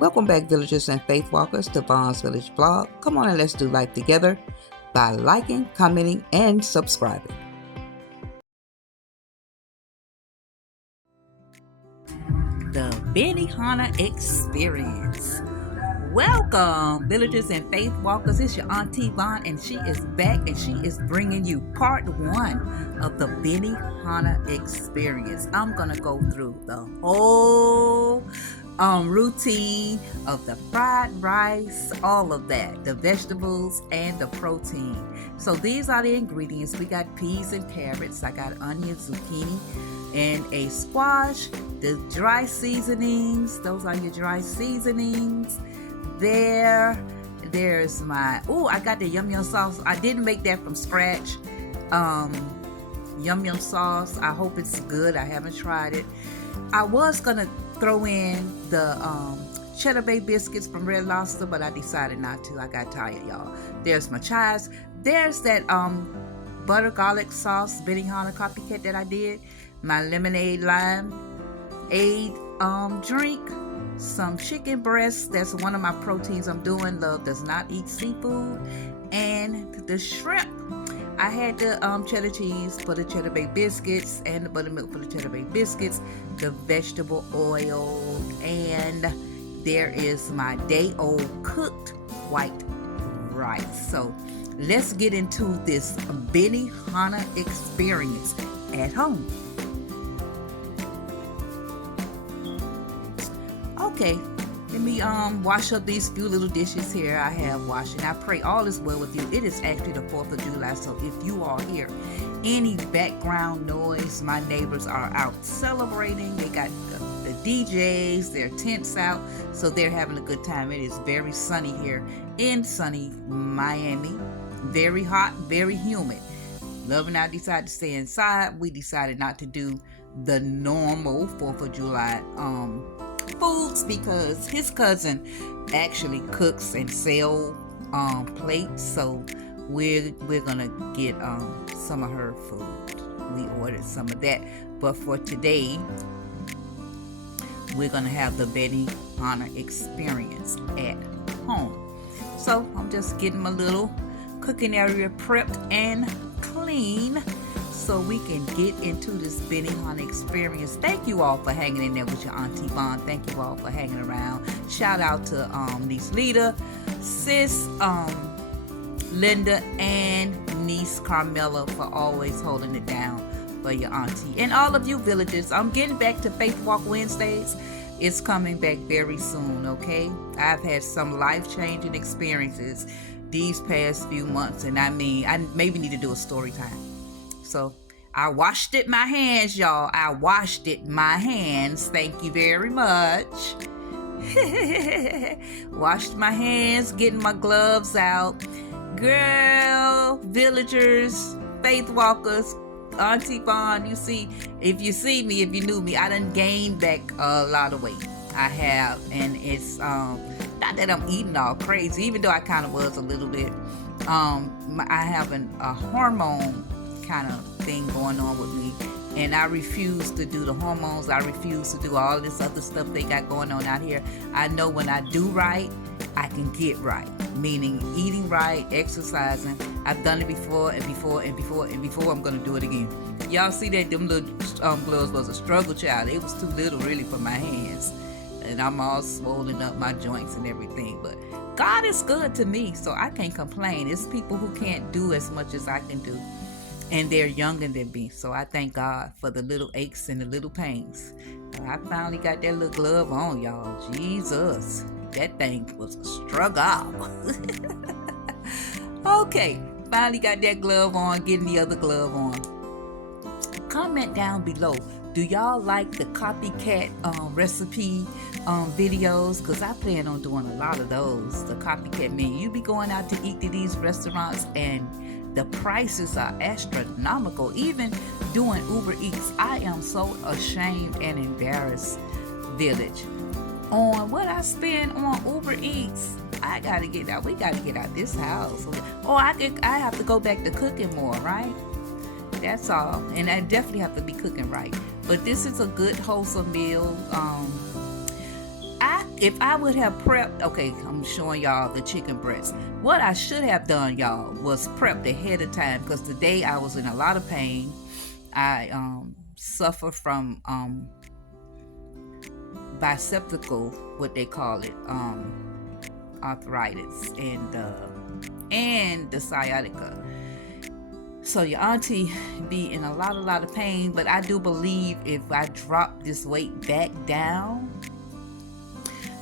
Welcome back, villagers and faith walkers, to Vaughn's Village Vlog. Come on and let's do life together by liking, commenting, and subscribing. The Benihana Experience. Welcome, villagers and faith walkers. It's your Auntie Vaughn, and she is back, and she is bringing you part 1 of the Benihana Experience. I'm gonna go through the whole routine of the fried rice, all of that, the vegetables and the protein. So these are the ingredients. We got peas and carrots. I got onion, zucchini, and a squash. The dry seasonings, those are your dry seasonings. There's my, I got the yum yum sauce. I didn't make that from scratch. Yum yum sauce. I hope it's good. I haven't tried it. I was gonna throw in the cheddar bay biscuits from Red Lobster, but I decided not to. I got tired, y'all. There's my chives. There's that butter garlic sauce Benihana copycat that I did. My lemonade limeade drink. Some chicken breasts. That's one of my proteins I'm doing. Love does not eat seafood. And the shrimp. I had the cheddar cheese for the cheddar bay biscuits and the buttermilk for the cheddar bay biscuits, the vegetable oil, and there is my day-old cooked white rice. So let's get into this Benihana experience at home. Okay, let me wash up these few little dishes here I have washing. I pray all is well with you. It is actually the 4th of July, so if you all hear any background noise, my neighbors are out celebrating. They got the DJs, their tents out, so they're having a good time. It is very sunny here in sunny Miami. Very hot, very humid. Love and I decided to stay inside. We decided not to do the normal 4th of July foods because his cousin actually cooks and sell plates, so we're gonna get some of her food. We ordered some of that, but for today we're gonna have the Benihana experience at home. So I'm just getting my little cooking area prepped and clean so we can get into this Benihana experience. Thank you all for hanging in there with your Auntie Vaughn. Thank you all for hanging around. Shout out to niece Lita, sis Linda, and niece Carmela for always holding it down for your auntie. And all of you villagers, I'm getting back to Faith Walk Wednesdays. It's coming back very soon, okay? I've had some life-changing experiences these past few months, and I mean, I maybe need to do a story time. So I washed it my hands, y'all. I washed it my hands. Thank you very much. Washed my hands, getting my gloves out. Girl, villagers, faith walkers, Auntie Vaughn, you see, if you see me, if you knew me, I done gained back a lot of weight. I have, and it's not that I'm eating all crazy, even though I kind of was a little bit. I have a hormone kind of thing going on with me, and I refuse to do the hormones. I refuse to do all this other stuff they got going on out here. I know when I do right, I can get right, meaning eating right, exercising. I've done it before and before and before and before. I'm gonna do it again. Y'all see that them little gloves was a struggle, child. It was too little really for my hands, and I'm all swollen up my joints and everything, but God is good to me, so I can't complain. It's people who can't do as much as I can do, and they're younger than me, so I thank God for the little aches and the little pains. I finally got that little glove on, y'all. Jesus, that thing was a struggle. Okay, finally got that glove on, getting the other glove on. Comment down below, do y'all like the copycat recipe videos? Because I plan on doing a lot of those, the copycat menu. You be going out to eat to these restaurants and the prices are astronomical. Even doing Uber Eats, I am so ashamed and embarrassed, village, on what I spend on Uber Eats. I gotta get out. We gotta get out this house. Or I have to go back to cooking more, right? That's all. And I definitely have to be cooking right. But this is a good wholesome meal. I if I would have prepped, okay, I'm showing y'all the chicken breast. What I should have done, y'all, was prepped ahead of time, because today I was in a lot of pain. I suffer from biceptical, what they call it, arthritis, and the sciatica. So your auntie be in a lot of pain, but I do believe if I drop this weight back down,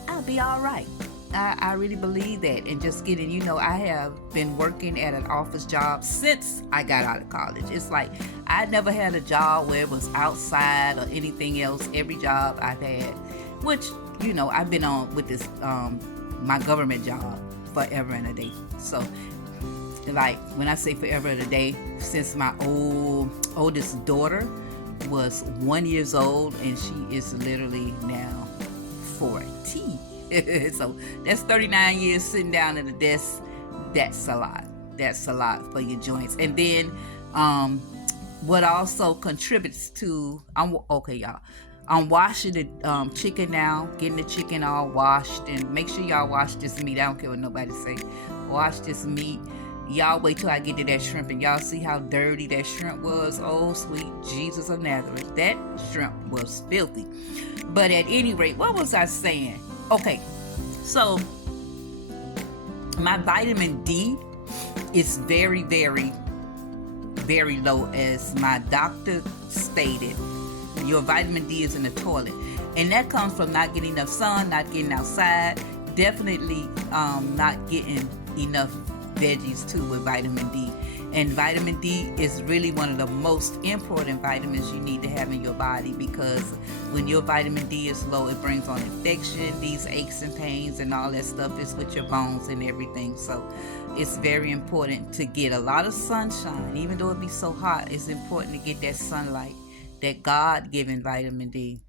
I'll be all right. I really believe that. And just getting, you know, I have been working at an office job since I got out of college. It's like I never had a job where it was outside or anything else. Every job I've had, which, you know, I've been on with this my government job forever and a day. So like when I say forever and a day, since my oldest daughter was 1 year old, and she is literally now 40. So that's 39 years sitting down at a desk. That's a lot. That's a lot for your joints. And then what also contributes to, okay, y'all, I'm washing the chicken now, getting the chicken all washed, and make sure y'all wash this meat. I don't care what nobody say. Wash this meat. Y'all wait till I get to that shrimp, and y'all see how dirty that shrimp was. Oh, sweet Jesus of Nazareth. That shrimp was filthy. But at any rate, what was I saying? Okay, so my vitamin D is very, very, very low, as my doctor stated. Your vitamin D is in the toilet, and that comes from not getting enough sun, not getting outside, definitely not getting enough veggies too with vitamin D. And vitamin D is really one of the most important vitamins you need to have in your body, because when your vitamin D is low, it brings on infection, these aches and pains and all that stuff is with your bones and everything. So it's very important to get a lot of sunshine. Even though it be so hot, it's important to get that sunlight, that God-given vitamin D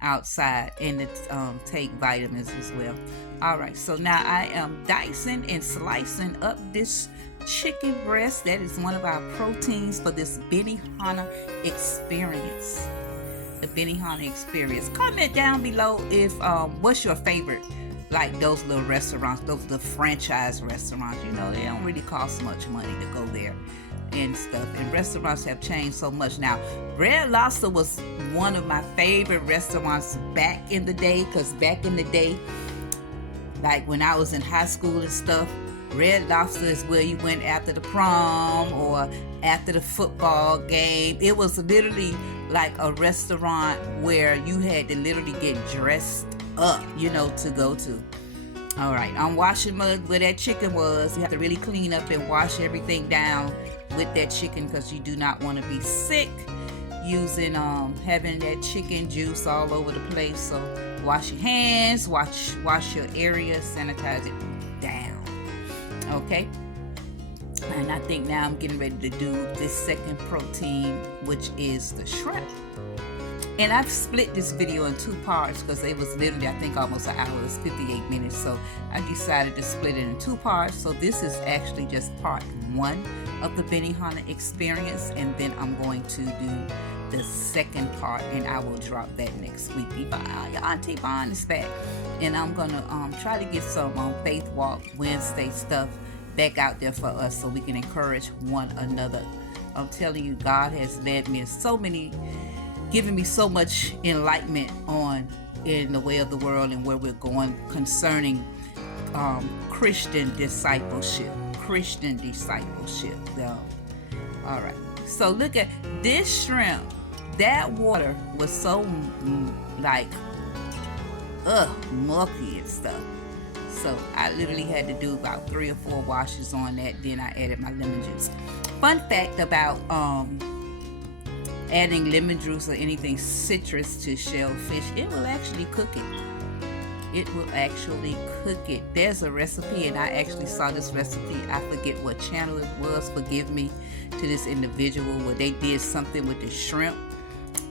outside, and to take vitamins as well. All right, so now I am dicing and slicing up this chicken breast. That is one of our proteins for this Benihana experience. The Benihana experience. Comment down below if what's your favorite, like those little restaurants, the franchise restaurants. You know, they don't really cost much money to go there and stuff, and restaurants have changed so much now. Red Lobster was one of my favorite restaurants back in the day, because back in the day, like when I was in high school and stuff, Red Lobster is where you went after the prom or after the football game. It was literally like a restaurant where you had to literally get dressed up, you know, to go to. All right, I'm washing where that chicken was. You have to really clean up and wash everything down with that chicken, because you do not want to be sick using having that chicken juice all over the place. So wash your hands, wash your area, sanitize it down. Okay, and I think now I'm getting ready to do this second protein, which is the shrimp. And I've split this video in two parts, because it was literally, I think, almost an hour. It was 58 minutes. So I decided to split it in two parts. So this is actually just part one of the Benihana experience. And then I'm going to do the second part, and I will drop that next week. Your Auntie Vaughn is back. And I'm going to try to get some Faith Walk Wednesday stuff back out there for us, so we can encourage one another. I'm telling you, God has led me in so many, giving me so much enlightenment in the way of the world and where we're going concerning Christian discipleship. All right, so look at this shrimp. That water was so like mucky and stuff. So I literally had to do about 3 or 4 washes on that. Then I added my lemon juice. Fun fact about adding lemon juice or anything citrus to shellfish, it will actually cook it. It will actually cook it. There's a recipe, and I actually saw this recipe. I forget what channel it was, forgive me, to this individual, where they did something with the shrimp,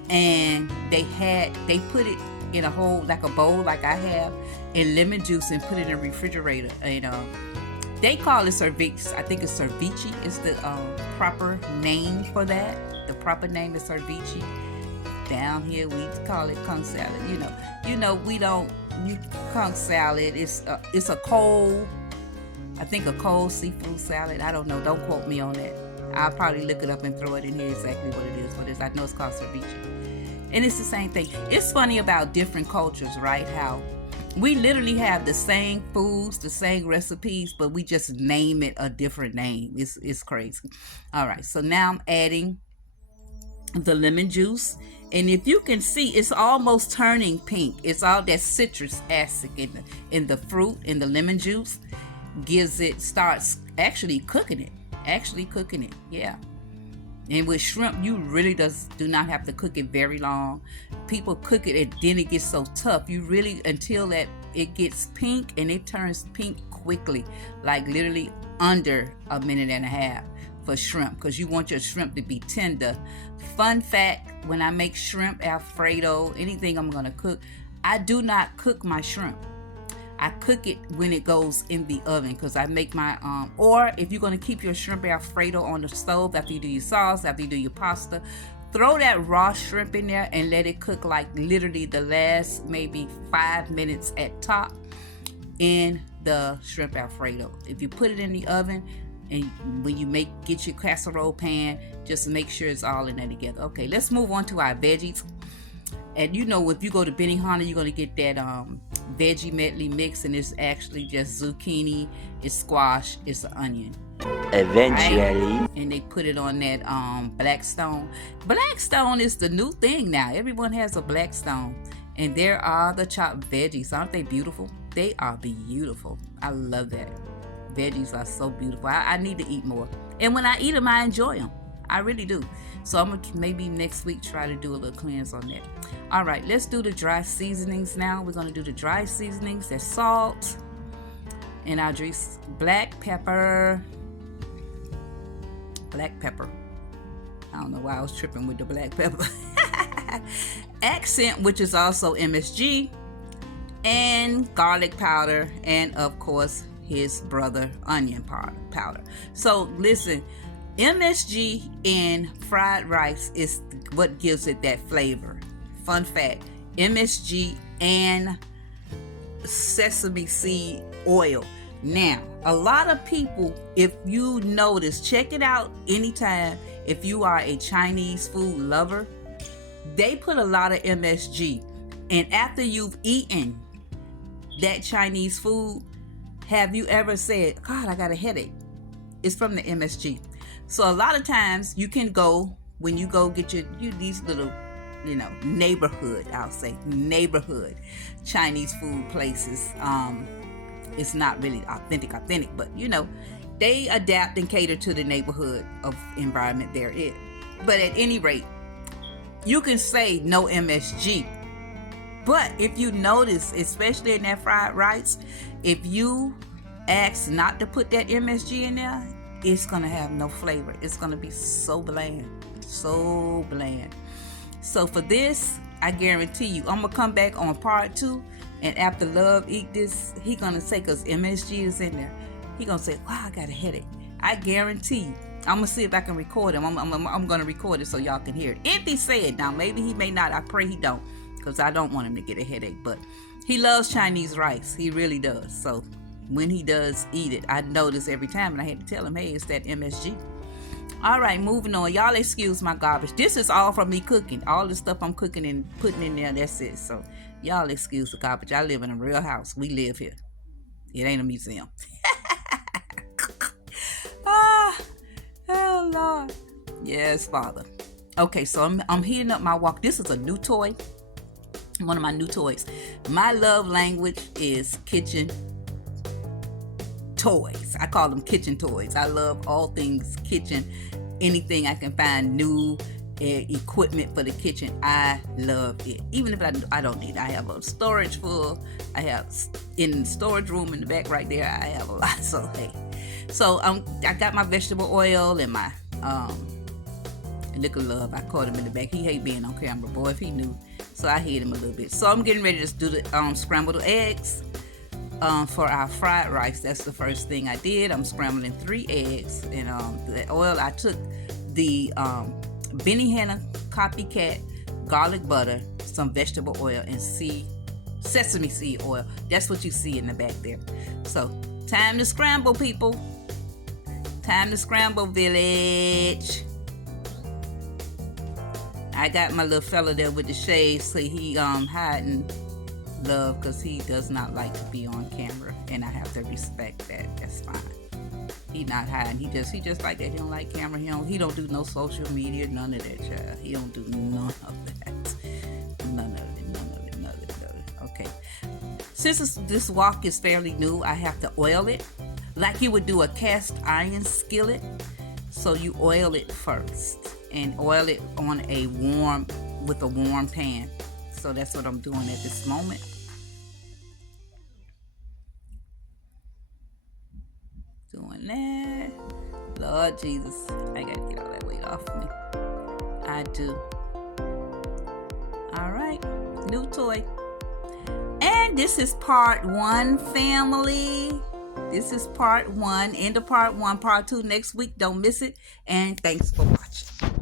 and they put it in a whole, like a bowl like I have, in lemon juice, and put it in a refrigerator. And they call it ceviche. I think it's ceviche is the proper name for that. The proper name is ceviche. Down here we call it conch salad. You know we don't conch salad. It's a cold, I think a cold seafood salad. I don't know. Don't quote me on that. I'll probably look it up and throw it in here exactly what it is. What it is. I know it's called ceviche. And it's the same thing. It's funny about different cultures, right? How we literally have the same foods, the same recipes, but we just name it a different name. It's crazy. All right, so now I'm adding the lemon juice. And if you can see, it's almost turning pink. It's all that citrus acid in the fruit, in the lemon juice. Starts actually cooking it. Yeah. And with shrimp, you really do not have to cook it very long. People cook it and then it gets so tough. You really, until that it gets pink, and it turns pink quickly, like literally under a minute and a half for shrimp, because you want your shrimp to be tender. Fun fact, when I make shrimp Alfredo, anything I'm gonna cook, I do not cook my shrimp. I cook it when it goes in the oven, because I make my, or if you're going to keep your shrimp Alfredo on the stove after you do your sauce, after you do your pasta, throw that raw shrimp in there and let it cook like literally the last maybe 5 minutes at top in the shrimp Alfredo. If you put it in the oven, and when you get your casserole pan, just make sure it's all in there together. Okay, let's move on to our veggies. And you know, if you go to Benihana, you're going to get that veggie medley mix, and it's actually just zucchini, it's squash, it's an onion. Eventually. Right? And they put it on that Blackstone. Blackstone is the new thing now. Everyone has a Blackstone. And there are the chopped veggies. Aren't they beautiful? They are beautiful. I love that. Veggies are so beautiful. I need to eat more. And when I eat them, I enjoy them. I really do. So I'm going to maybe next week try to do a little cleanse on that. All right, let's do the dry seasonings now. We're going to do the dry seasonings. That's salt. And I'll do black pepper. Black pepper. I don't know why I was tripping with the black pepper. Accent, which is also MSG. And garlic powder. And of course, his brother, onion powder. So listen. MSG in fried rice is what gives it that flavor. Fun fact, MSG and sesame seed oil. Now, a lot of people, if you notice, check it out anytime, if you are a Chinese food lover, they put a lot of MSG. And after you've eaten that Chinese food, have you ever said, God, I got a headache? It's from the MSG. So a lot of times you can go, when you go get these little, neighborhood Chinese food places. It's not really authentic, but they adapt and cater to the neighborhood of environment they're in. But at any rate, you can say no MSG. But if you notice, especially in that fried rice, if you ask not to put that MSG in there, it's going to have no flavor. It's going to be so bland. So bland. So for this, I guarantee you, I'm going to come back on part 2. And after Love eat this, he going to say, because MSG is in there, he going to say, wow, I got a headache. I guarantee you. I'm going to see if I can record him. I'm going to record it so y'all can hear it. If he say it now, maybe he may not. I pray he don't, because I don't want him to get a headache. But he loves Chinese rice. He really does. So when he does eat it, I notice every time, and I had to tell him, hey, it's that MSG. All right, moving on. Y'all excuse my garbage. This is all from me cooking. All the stuff I'm cooking and putting in there, that's it. So y'all excuse the garbage. I live in a real house. We live here. It ain't a museum. Oh, Lord. Yes, Father. Okay, so I'm heating up my wok. This is a new toy. One of my new toys. My love language is kitchen toys. I call them kitchen toys. I love all things kitchen. Anything I can find new equipment for the kitchen, I love it. Even if I don't need it. I have a storage full. I have in the storage room in the back right there, I have a lot. So hey. So I got my vegetable oil and my look at Love. I caught him in the back. He hate being on camera, boy, if he knew. So I hit him a little bit. So I'm getting ready to do the scrambled eggs. For our fried rice, that's the first thing I did. I'm scrambling 3 eggs, and the oil, I took the Benihana copycat garlic butter, some vegetable oil, and sea Sesame seed oil. That's what you see in the back there. So, time to scramble, people. Time to scramble, village. I got my little fella there with the shades, so he hiding love because he does not like to be on camera, and I have to respect that. That's fine. He not hiding. He just like that. He don't like camera. He don't do no social media. None of that, child. He don't do none of that. None of it. Okay. Since this wok is fairly new, I have to oil it like you would do a cast iron skillet. So you oil it first and oil it on with a warm pan. So that's what I'm doing at this moment. Doing that. Lord Jesus, I gotta get all that weight off me. I do. All right, new toy. And this is part 1, family. This is part 1. End of part 1. Part 2 next week. Don't miss it. And thanks for watching.